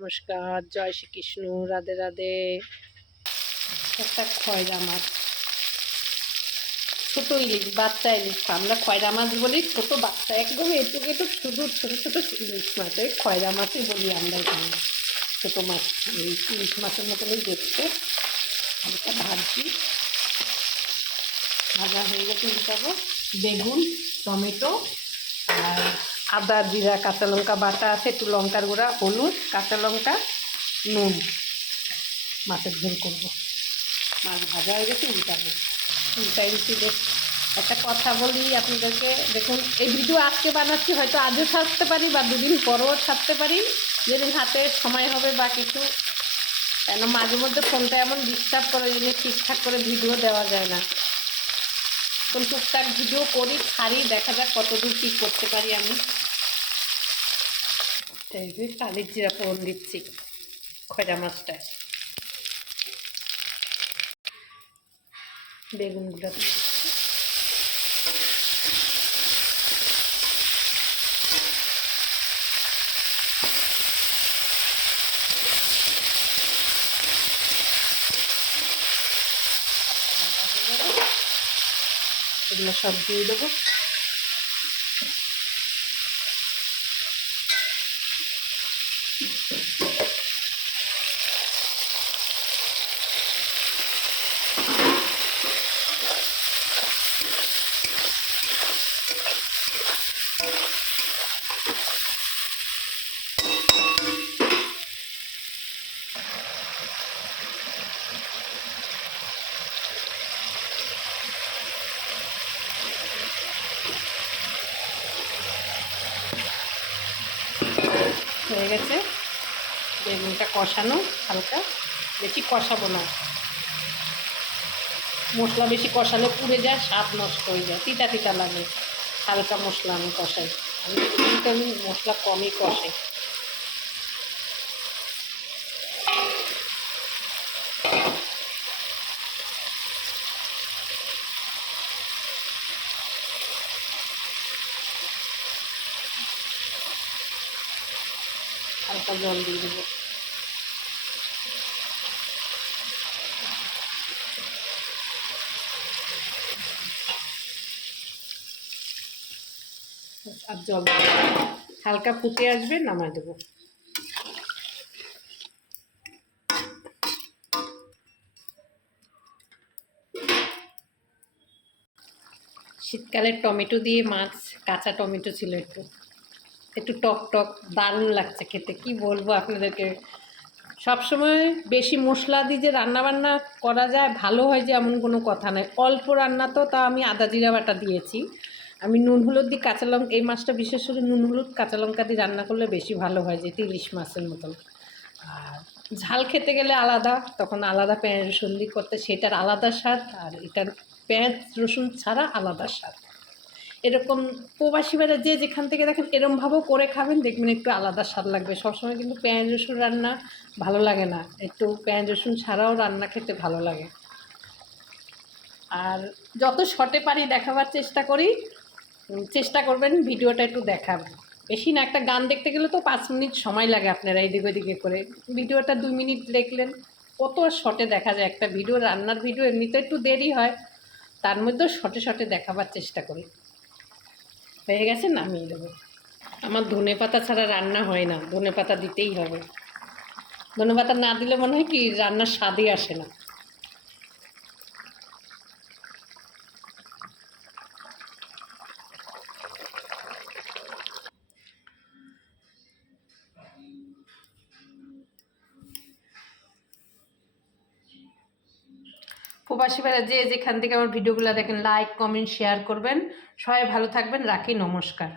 নমস্কার, জয় শ্রীকৃষ্ণ, রাধে রাধে। একটা খয়রা মাছ, ছোট ইলিশ, বাচ্চা ইলিশ, আমরা খয়রা মাছ বলি। ছোট বাচ্চা একদম এটুকু এটুক, শুধু ছোট ছোট ইলিশ মাছ, ওই খয়রা মাছই বলি আমরা এখানে। ছোট মাছ, এই ইলিশ মাছের মতনই দেখতে। হালকা ভাজি, ভাজা হয়ে গেছে, উল্টাবো। বেগুন, টমেটো আর আদা, জিরা, কাঁচা লঙ্কা বাটা আছে, একটু লঙ্কার গুঁড়া, হলুদ, কাঁচা লঙ্কা, নুন। মাছের ঝোল করবো। মাছ ভাজা হয়ে গেছে, উল্টাবো। উল্টাইছি। একটা কথা বলি আপনাদেরকে, দেখুন এই ভিডিও আজকে বানাচ্ছি, হয়তো আজও ছাড়তে পারি বা দুদিন পরেও ছাড়তে পারি, যেদিন হাতে সময় হবে বা কিছু। কেন মাঝে মধ্যে ফোনটা এমন ডিস্টার্ব করে যে ঠিকঠাক করে ভিডিও দেওয়া যায় না। কোন টুকটাক ভিডিও করি, ছাড়ি, দেখা যাক কতদূর কী করতে পারি আমি। কালির জিরা ফোড়ন দিচ্ছি খয়রা মাছটায়। বেগুনগুলো এগুলো সব দিয়ে দেবো। হয়ে গেছে, বেগুনটা কষানো হালকা, বেশি কষাবো না। মশলা বেশি কষালে পুড়ে যায়, স্বাদ নষ্ট হয়ে যায়, তিতা তিতা লাগে। হালকা মশলা আমি কষাই, আমি মশলা কমই কষাই। হালকা জল দিয়ে দেবো। আর জল হালকা ফুটে আসবে, নামায় দেবো। শীতকালের টমেটো দিয়ে মাছ, কাঁচা টমেটো ছিল, একটু একটু টক টক, দারুণ লাগছে খেতে। কি বলবো আপনাদেরকে, সবসময় বেশি মশলা দিয়ে যে রান্নাবান্না করা যায় ভালো হয় যে এমন কোনো কথা নয়। অল্প রান্না তো, তা আমি আদা জিরা বাটা দিয়েছি। আমি নুন হলুদ দিয়ে, কাঁচা লঙ্কা, এই মাছটা বিশেষ করে নুন হলুদ কাঁচা লঙ্কা দিয়ে রান্না করলে বেশি ভালো হয়, যেটা ইলিশ মাছের মতন। আর ঝাল খেতে গেলে আলাদা, তখন আলাদা পেঁয়াজ রসুন দিয়ে করতে, সেটার আলাদা স্বাদ, আর এটার পেঁয়াজ রসুন ছাড়া আলাদা স্বাদ। এরকম প্রবাসী বেড়া যে যেখান থেকে দেখেন এরমভাবেও করে খাবেন, দেখবেন একটু আলাদা স্বাদ লাগবে। সবসময় কিন্তু পেঁয়াজ রসুন রান্না ভালো লাগে না, একটু পেঁয়াজ রসুন ছাড়াও রান্না খেতে ভালো লাগে। আর যত শর্টে পারি দেখাবার চেষ্টা করি, চেষ্টা করবেন ভিডিওটা একটু দেখাবেন। বেশি না, একটা গান দেখতে গেলে তো 5 মিনিট সময় লাগে, আপনারা এদিক ওদিকে করে ভিডিওটা 2 মিনিট দেখলেন। কত শর্টে দেখা যায় একটা ভিডিও, রান্নার ভিডিও এমনিতে একটু দেরি হয়, তার মধ্যেও শর্টে শর্টে দেখাবার চেষ্টা করি। হয়ে গেছে, নামিয়ে দেবো। আমার ধনেপাতা ছাড়া রান্না হয় না, ধনেপাতা দিতেই হবে। ধনেপাতা না দিলে মনে হয় কি রান্নার স্বাদই আসে না। প্রবাসী ভাইরা যে যেখান থেকে আমার ভিডিওগুলো দেখেন, লাইক কমেন্ট শেয়ার করবেন। সবাই ভালো থাকবেন, রাখি, নমস্কার।